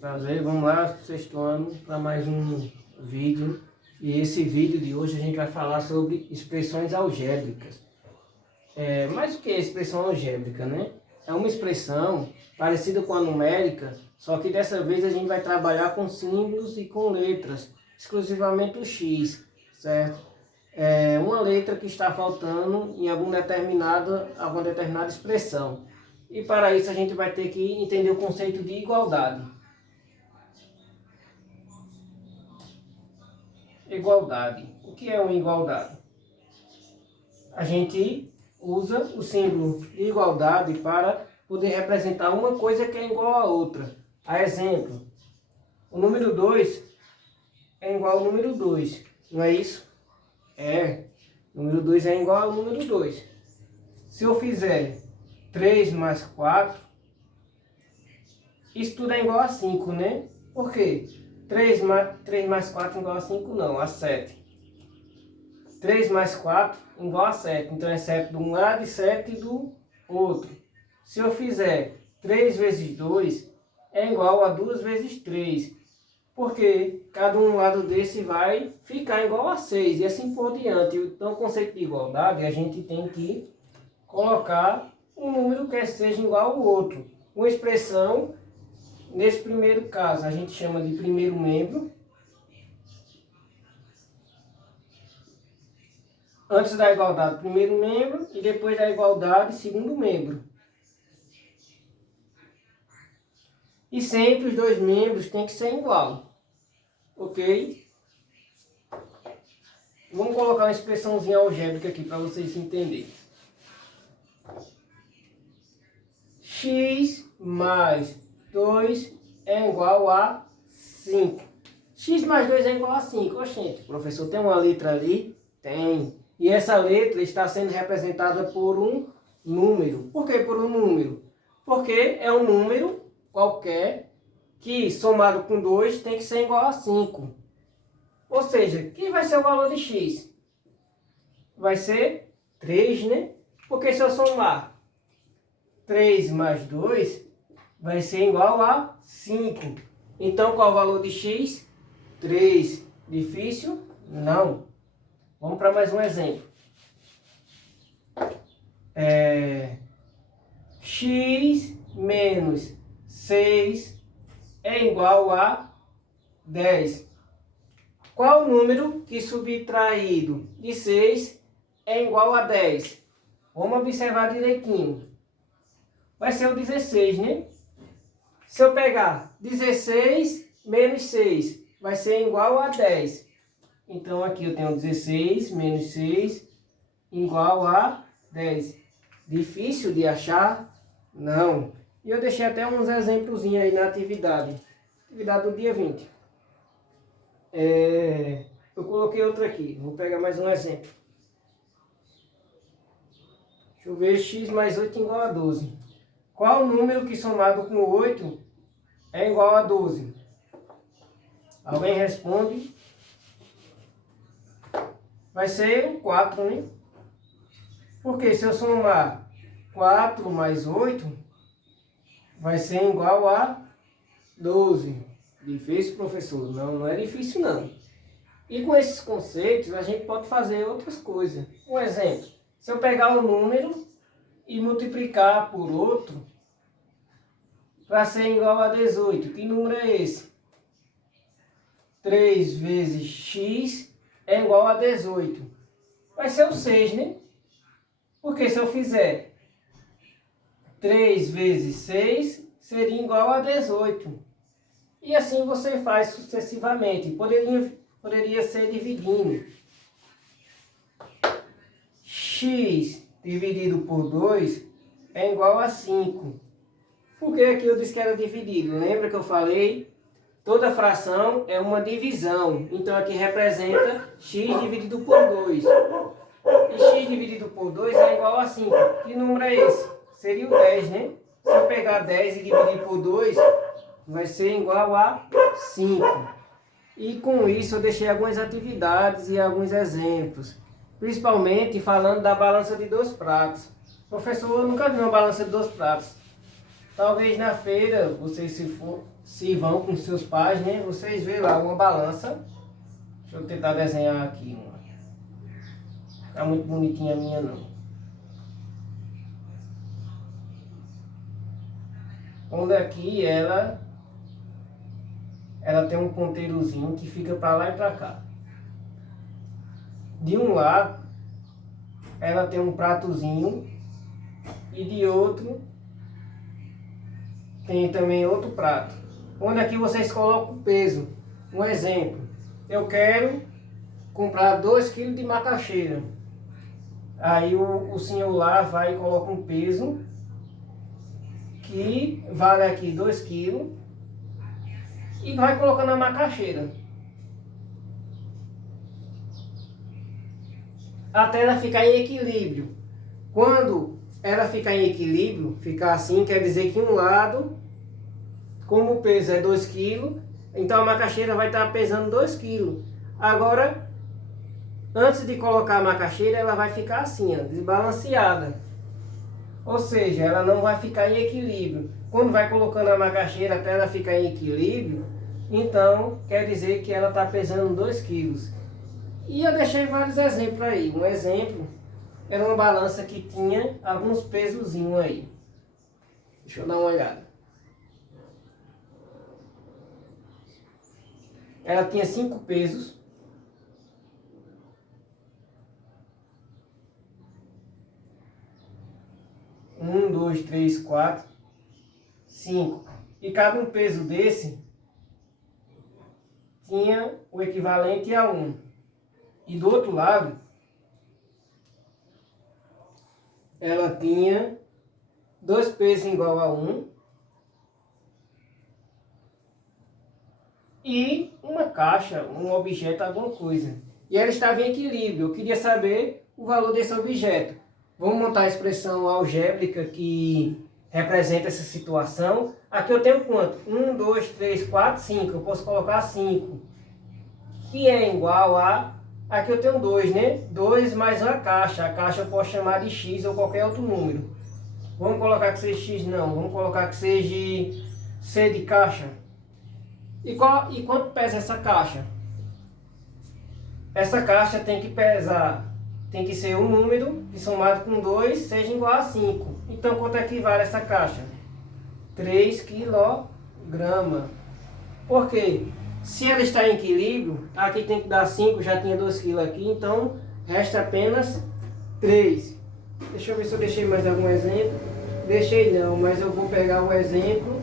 Prazer, vamos lá, sexto ano, para mais um vídeo. E esse vídeo de hoje a gente vai falar sobre expressões algébricas. Mas o que é expressão algébrica, né? É uma expressão parecida com a numérica, só que dessa vez a gente vai trabalhar com símbolos e com letras, exclusivamente o X, certo? É uma letra que está faltando em alguma determinada expressão. E para isso a gente vai ter que entender o conceito de igualdade. Igualdade. O que é uma igualdade? A gente usa o símbolo de igualdade para poder representar uma coisa que é igual a outra. A exemplo, o número 2 é igual ao número 2, não é isso? O número 2 é igual ao número 2. Se eu fizer 3 mais 4, isso tudo é igual a 5, né? Por quê? 3 mais 4 igual a 5 não, a 7. 3 mais 4 igual a 7. Então é 7 de um lado e 7 do outro. Se eu fizer 3 vezes 2 é igual a 2 vezes 3. Porque cada um lado desse vai ficar igual a 6 e assim por diante. Então o conceito de igualdade a gente tem que colocar um número que seja igual ao outro. Uma expressão, nesse primeiro caso a gente chama de primeiro membro. Antes da igualdade, primeiro membro, e depois da igualdade, segundo membro. E sempre os dois membros têm que ser igual. Ok? Vamos colocar uma expressãozinha algébrica aqui para vocês entenderem. X mais 2 é igual a 5. X mais 2 é igual a 5. Oxente, professor, tem uma letra ali? Tem. E essa letra está sendo representada por um número. Por que por um número? Porque é um número qualquer que, somado com 2, tem que ser igual a 5. Ou seja, que vai ser o valor de x? Vai ser 3, né? Porque se eu somar 3 mais 2, vai ser igual a 5. Então, qual é o valor de x? 3. Difícil? Não. Vamos para mais um exemplo. X menos 6 é igual a 10. Qual o número que subtraído de 6 é igual a 10? Vamos observar direitinho. Vai ser o 16, né? Se eu pegar 16 menos 6, vai ser igual a 10. Então aqui eu tenho 16 menos 6 igual a 10. Difícil de achar? Não. E eu deixei até uns exemplos aí na atividade. Atividade do dia 20. Eu coloquei outra aqui. Vou pegar mais um exemplo. Deixa eu ver, x mais 8 igual a 12. Qual o número que somado com 8 é igual a 12? Alguém responde? Vai ser um 4, né? Porque se eu somar 4 mais 8, vai ser igual a 12. Difícil, professor? Não, não é difícil não. E com esses conceitos a gente pode fazer outras coisas. Um exemplo, se eu pegar um número e multiplicar por outro, para ser igual a 18, que número é esse? 3 vezes x é igual a 18. Vai ser o 6, né? Porque se eu fizer 3 vezes 6, seria igual a 18. E assim você faz sucessivamente. Poderia ser dividindo. X dividido por 2 é igual a 5. Por que aqui eu disse que era dividido? Lembra que eu falei? Toda fração é uma divisão. Então aqui representa x dividido por 2. E x dividido por 2 é igual a 5. Que número é esse? Seria o 10, né? Se eu pegar 10 e dividir por 2, vai ser igual a 5. E com isso eu deixei algumas atividades e alguns exemplos. Principalmente falando da balança de 2 pratos. Professor, eu nunca vi uma balança de 2 pratos. Talvez na feira, vocês se vão com seus pais, né? Vocês vê lá uma balança. Deixa eu tentar desenhar aqui uma. Tá muito bonitinha a minha não. Onde aqui ela tem um ponteirozinho que fica para lá e para cá. De um lado ela tem um pratozinho e de outro tem também outro prato. Onde aqui vocês colocam o peso. Um exemplo, eu quero comprar 2 kg de macaxeira. Aí o senhor lá vai e coloca um peso que vale aqui 2 kg e vai colocando a macaxeira até ela ficar em equilíbrio. Quando ela ficar em equilíbrio, ficar assim, quer dizer que um lado, como o peso é 2 kg, então a macaxeira vai estar pesando 2 kg. Agora, antes de colocar a macaxeira, ela vai ficar assim, ó, desbalanceada. Ou seja, ela não vai ficar em equilíbrio. Quando vai colocando a macaxeira até ela ficar em equilíbrio, então quer dizer que ela está pesando 2 kg. E eu deixei vários exemplos aí. Um exemplo era uma balança que tinha alguns pesozinhos aí. Deixa eu dar uma olhada. Ela tinha 5 pesos. Um, 2, 3, 4, 5. E cada um peso desse tinha o equivalente a 1. E do outro lado, ela tinha 2 pesos igual a 1 e uma caixa, um objeto, alguma coisa. E ela estava em equilíbrio. Eu queria saber o valor desse objeto. Vamos montar a expressão algébrica que representa essa situação. Aqui eu tenho quanto? 1, 2, 3, 4, 5. Eu posso colocar 5. Que é igual a... Aqui eu tenho 2, né? 2 mais uma caixa. A caixa eu posso chamar de x ou qualquer outro número. Vamos colocar que seja x não. Vamos colocar que seja c de caixa. E quanto pesa essa caixa? Essa caixa tem que pesar... Tem que ser um número que somado com 2 seja igual a 5. Então quanto equivale essa caixa? 3 kg. Por quê? Se ela está em equilíbrio, aqui tem que dar 5, já tinha 2 kg aqui, então resta apenas 3. Deixa eu ver se eu deixei mais algum exemplo. Deixei não, mas eu vou pegar o exemplo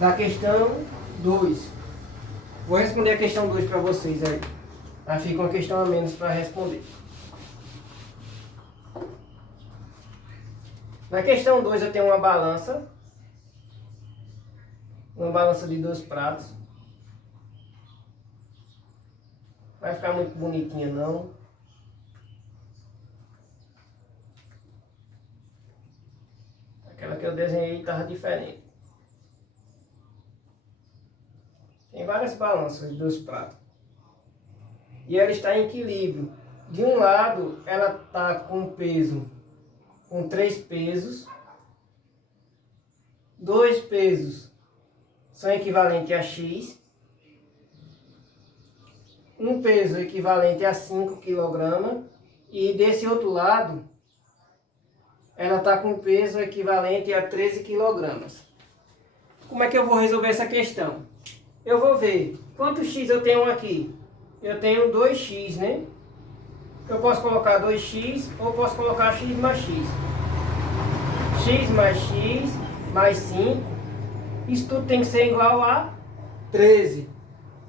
da questão 2. Vou responder a questão 2 para vocês aí. Aí fica uma questão a menos para responder. Na questão 2 eu tenho uma balança. Uma balança de 2 pratos. Vai ficar muito bonitinha não. Aquela que eu desenhei estava diferente. Tem várias balanças de 2 pratos. E ela está em equilíbrio. De um lado, ela está com peso, com 3 pesos. 2 pesos são equivalentes a x. Um peso equivalente a 5 kg. E desse outro lado, ela está com peso equivalente a 13 kg. Como é que eu vou resolver essa questão? Eu vou ver quanto x eu tenho aqui. Eu tenho 2x, né? Eu posso colocar 2x ou posso colocar x mais x. X mais x mais 5. Isso tudo tem que ser igual a 13.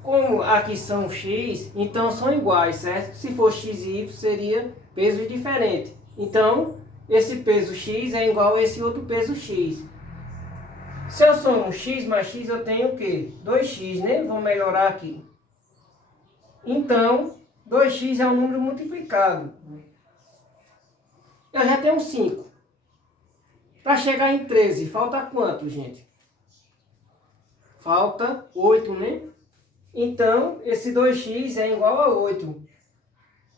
Como aqui são x, então são iguais, certo? Se for x e y, seria pesos diferentes. Então, esse peso x é igual a esse outro peso x. Se eu somo x mais x, eu tenho o quê? 2x, né? Vamos melhorar aqui. Então, 2x é um número multiplicado. Eu já tenho 5. Para chegar em 13, falta quanto, gente? Falta 8, né? Então, esse 2x é igual a 8.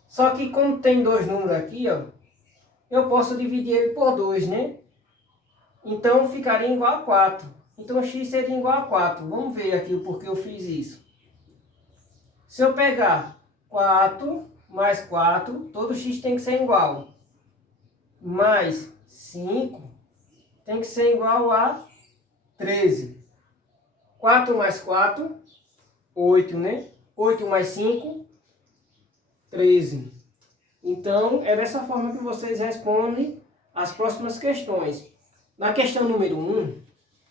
Só que como tem 2 números aqui, ó, eu posso dividir ele por 2, né? Então ficaria igual a 4. Então x seria igual a 4. Vamos ver aqui o porquê eu fiz isso. Se eu pegar 4 mais 4, todo x tem que ser igual. Mais 5 tem que ser igual a 13. 4 mais 4, 8, né? 8 mais 5, 13. Então, é dessa forma que vocês respondem as próximas questões. Na questão número 1,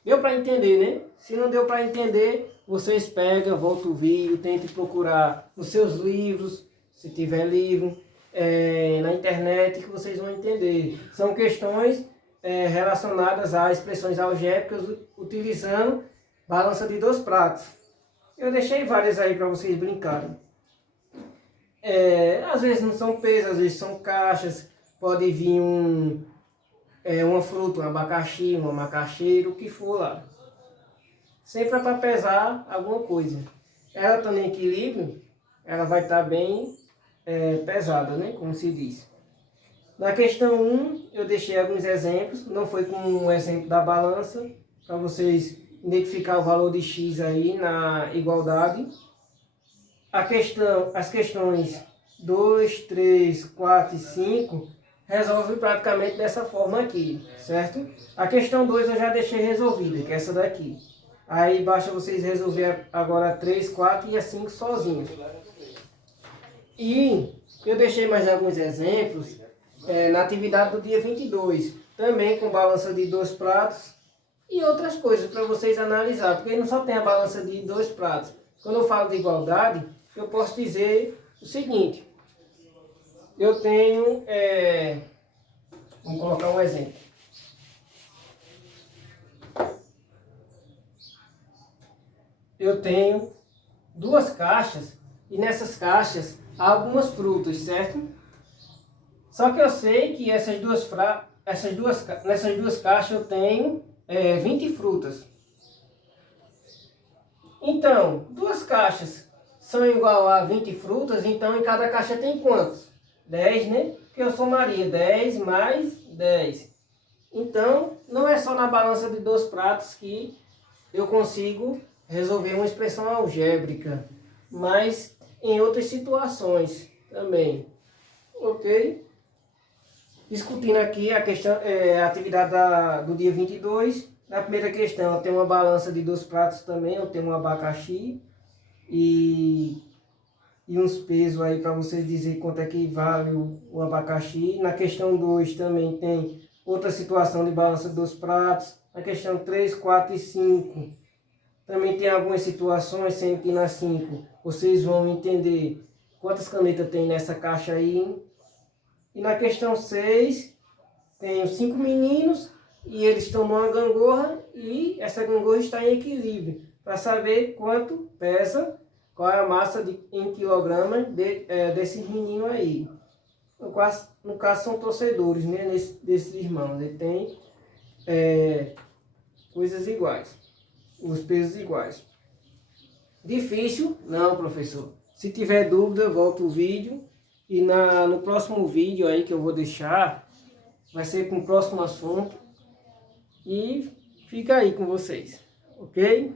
deu para entender, né? Se não deu para entender, vocês pegam, voltam o vídeo, tentem procurar nos seus livros, se tiver livro, na internet, que vocês vão entender. São questões relacionadas a expressões algébricas utilizando balança de 2 pratos. Eu deixei várias aí para vocês brincarem. Às vezes não são pesos, às vezes são caixas, pode vir uma fruta, um abacaxi, uma macaxeira, o que for lá. Sempre é para pesar alguma coisa. Ela está em equilíbrio, ela vai estar bem pesada, né? Como se diz. Na questão 1, eu deixei alguns exemplos, não foi com um exemplo da balança, para vocês identificar o valor de x aí na igualdade. As questões 2, 3, 4 e 5 resolve praticamente dessa forma aqui, certo? A questão 2 eu já deixei resolvida, que é essa daqui. Aí basta vocês resolver agora a 3, 4 e a 5 sozinhos. E eu deixei mais alguns exemplos na atividade do dia 22, também com balança de 2 pratos e outras coisas para vocês analisar, porque não só tem a balança de 2 pratos. Quando eu falo de igualdade, eu posso dizer o seguinte: eu tenho, vamos colocar um exemplo. Eu tenho 2 caixas e nessas caixas há algumas frutas, certo? Só que eu sei que nessas duas caixas eu tenho 20 frutas. Então, 2 caixas são igual a 20 frutas, então em cada caixa tem quantos? 10, né? Porque eu somaria 10 mais 10. Então, não é só na balança de 2 pratos que eu consigo resolver uma expressão algébrica, mas em outras situações também. Ok? Discutindo aqui a questão, a atividade do dia 22. Na primeira questão, eu tenho uma balança de 2 pratos também, eu tenho um abacaxi e uns pesos aí para vocês dizer quanto é que vale o abacaxi. Na questão 2 também tem outra situação de balança de 2 pratos. Na questão 3, 4 e 5 também tem algumas situações, sendo que na 5 vocês vão entender quantas canetas tem nessa caixa aí. E na questão 6 tem 5 meninos e eles estão numa gangorra e essa gangorra está em equilíbrio. Para saber quanto pesa, qual é a massa em quilogramas desses meninos aí. No caso são torcedores, né, desses irmãos. Ele tem coisas iguais, os pesos iguais. Difícil? Não, professor. Se tiver dúvida, volta o vídeo. E no próximo vídeo aí que eu vou deixar, vai ser com o próximo assunto. E fica aí com vocês, ok?